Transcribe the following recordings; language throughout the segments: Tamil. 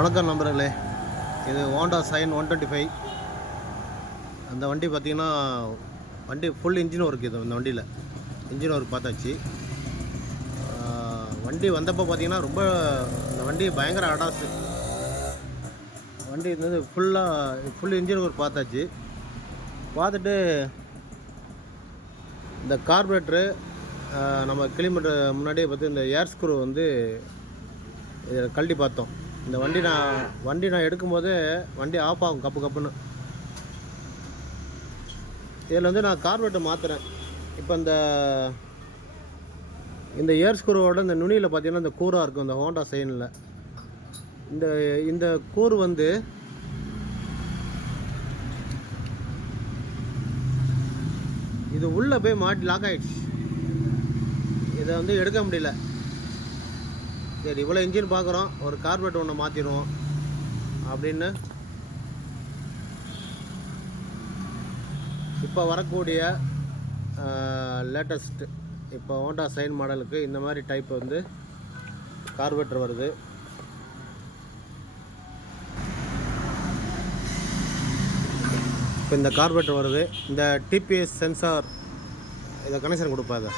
வணக்கம் நண்பர்களே, இது ஹோண்டா சைன் 125. அந்த வண்டி பார்த்திங்கன்னா வண்டி ஃபுல் இன்ஜின் ஒர்க். இது இந்த வண்டியில் இன்ஜின் ஒர்க் பார்த்தாச்சு. வண்டி வந்தப்போ பார்த்திங்கன்னா ரொம்ப இந்த வண்டி பயங்கர அடாசு. வண்டி இருந்தது ஃபுல் இன்ஜின் ஒர்க் பார்த்தாச்சு. பார்த்துட்டு இந்த கார்பரேட்டரு நம்ம கிலோமீட்டர் முன்னாடியே பார்த்து இந்த ஏர் ஸ்க்ரூ வந்து இதில் கழட்டி பார்த்தோம். இந்த வண்டி நான் எடுக்கும்போது வண்டி ஆஃப் ஆகும் கப்பு கப்புன்னு. இதில் வந்து நான் கார்பரேட்டர் மாற்றுறேன். இப்போ இந்த ஏர் ஸ்க்ரூவோட இந்த நுனியில் பார்த்தீங்கன்னா இந்த கூராக இருக்கும் இந்த ஹோண்டா சைனில். இந்த கூறு வந்து இது உள்ளே போய் மாட்டி லாக் ஆகிடுச்சு. இதை வந்து எடுக்க முடியல. சரி, இவ்வளோ இன்ஜின் பார்க்குறோம், ஒரு கார்பரேட்டர் ஒன்று மாற்றிடுவோம் அப்படின்னு இப்போ வரக்கூடிய லேட்டஸ்ட்டு இப்போ ஹோண்டா சைன் மாடலுக்கு இந்த மாதிரி டைப் வந்து கார்பரேட்டர் வருது. இப்போ இந்த கார்பரேட்டர் வருது. இந்த டிபிஎஸ் சென்சார் இதை கனெக்ஷன் கொடுப்பாங்க.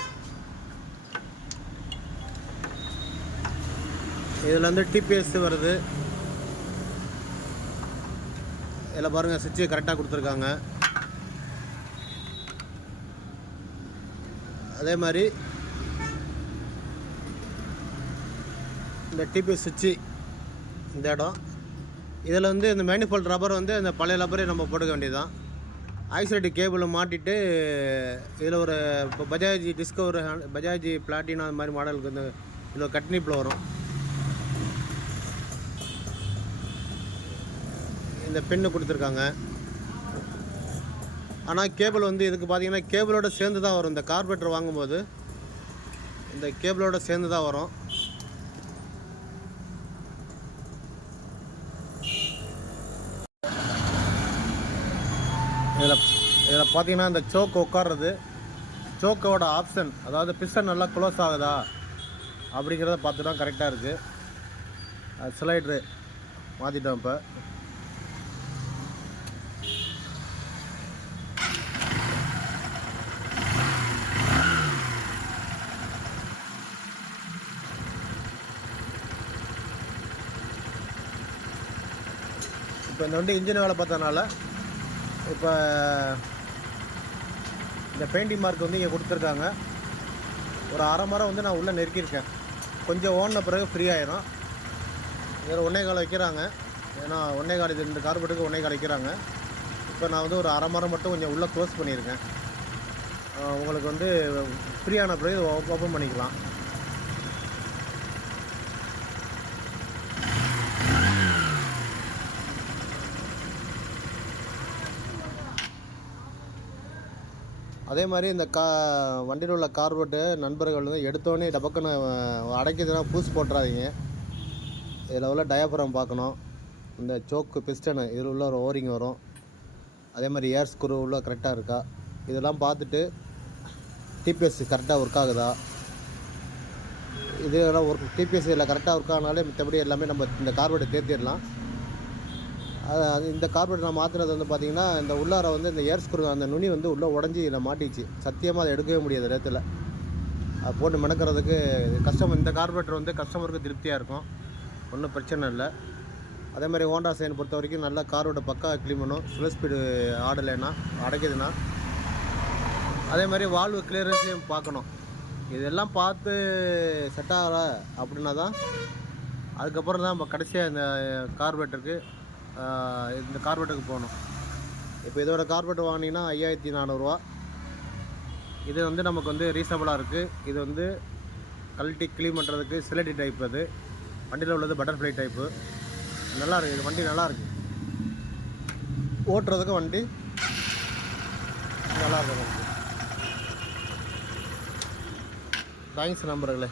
இதில் வந்து டிபிஎஸ் வருது. இதில் பாருங்கள், சுவிட்சு கரெக்டாக கொடுத்துருக்காங்க. அதே மாதிரி இந்த டிபிஎஸ் சுவிட்சு இந்த இடம். இதில் வந்து இந்த மேனிஃபோல்ட் ரப்பர் வந்து இந்த பழைய ரப்பரே நம்ம போட்டுக்க வேண்டியதுதான். ஐசோலேட்டிவ் கேபிளை மாட்டிட்டு இதில் ஒரு இப்போ பஜாஜ் டிஸ்கவர், பஜாஜ் பிளாட்டினா அந்த மாதிரி மாடலுக்கு வந்து இதில் கட்னிப்பில் வரும். இந்த பெண்ணு கொடுத்துருக்காங்க. ஆனால் கேபிள் வந்து இதுக்கு பார்த்தீங்கன்னா கேபிளோட சேர்ந்து தான் வரும். இந்த கார்பரேட்டர் வாங்கும்போது இந்த கேபிளோட சேர்ந்து தான் வரும். இதில் பார்த்தீங்கன்னா இந்த சோக்கு உட்கார்றது, சோக்கோட ஆப்ஷன், அதாவது பிஸ்டன் நல்லா க்ளோஸ் ஆகுதா அப்படிங்கிறத பார்த்துட்டோம். கரெக்டாக இருக்குது. ஸ்லைட்ரு மாற்றிட்டோம். இப்போ இந்த வண்டி இன்ஜின் வேலை பார்த்தனால இப்போ இந்த பெயிண்டிங் மார்க் வந்து இங்கே கொடுத்துருக்காங்க. ஒரு அரை மரம் வந்து நான் உள்ளே நெருக்கியிருக்கேன். கொஞ்சம் ஓடின பிறகு ஃப்ரீ ஆயிரும். இதில் 1.25 வைக்கிறாங்க. ஏன்னா 1.25 இது இந்த கார்பரேட்டுக்கு 1.25 வைக்கிறாங்க. இப்போ நான் வந்து ஒரு அரை மரம் மட்டும் கொஞ்சம் உள்ளே க்ளோஸ் பண்ணியிருக்கேன். உங்களுக்கு வந்து ஃப்ரீயான பிறகு ஓப்பன் பண்ணிக்கலாம். அதே மாதிரி இந்த வண்டியில் உள்ள கார்பரேட்டர் நண்பர்கள் வந்து எடுத்தோடனே டபக்குன்னு அடைக்கிறதுனா பூஸ் போட்டுறாதீங்க. இதில் உள்ள டயாஃப்ரம் பார்க்கணும். இந்த சோக்கு பிஸ்டனு இதில் உள்ள ஒரு ஓரிங் வரும். அதே மாதிரி ஏர் ஸ்க்ரூ உள்ள கரெக்டாக இருக்கா இதெல்லாம் பார்த்துட்டு டிபிஎஸ் கரெக்டாக ஒர்க் ஆகுதா, இதெல்லாம் டிபிஎஸ் இதில் கரெக்டாக ஒர்க் ஆனாலே மற்றபடி எல்லாமே நம்ம இந்த கார்பரேட்டர் தேர்த்திடலாம். இந்த கார்பரேட்டர் நான் மாற்றினது வந்து பார்த்திங்கன்னா இந்த உள்ளார வந்து இந்த ஏர் ஸ்க்ரூ அந்த நுனி வந்து உள்ளே உடஞ்சி இதில் மாட்டிச்சு. சத்தியமாக அதை எடுக்கவே முடியாது நேரத்தில். அது போட்டு மெனக்கிறதுக்கு இந்த கார்பரேட்டர் வந்து கஸ்டமருக்கு திருப்தியாக இருக்கும், ஒன்றும் பிரச்சனை இல்லை. அதே மாதிரி ஹோண்டா சைன் பொறுத்த வரைக்கும் நல்லா காரோட பக்கா க்ளீன் பண்ணும். ஸ்லோ ஸ்பீடு ஆடலைன்னா அடைக்குதுன்னா. அதே மாதிரி வால்வு கிளியரன்ஸையும் பார்க்கணும். இதெல்லாம் பார்த்து செட் ஆகல அப்படின்னா தான் அதுக்கப்புறம் தான் நம்ம கடைசியாக இந்த கார்பரேட்டருக்கு போகணும். இப்போ இதோட கார்பரேட்டர் வாங்கினீங்கன்னா 5400 இது வந்து நமக்கு வந்து ரீசனபிளாக இருக்குது. இது வந்து கழட்டி க்ளீன் பண்ணுறதுக்கு சிலட்டி டைப். அது வண்டியில் உள்ளது பட்டர்ஃப்ளை டைப்பு. நல்லா இருக்குது. இது வண்டி நல்லாயிருக்கு, ஓட்டுறதுக்கு வண்டி நல்லாயிருக்கும். தேங்க்ஸ் நண்பர்களே.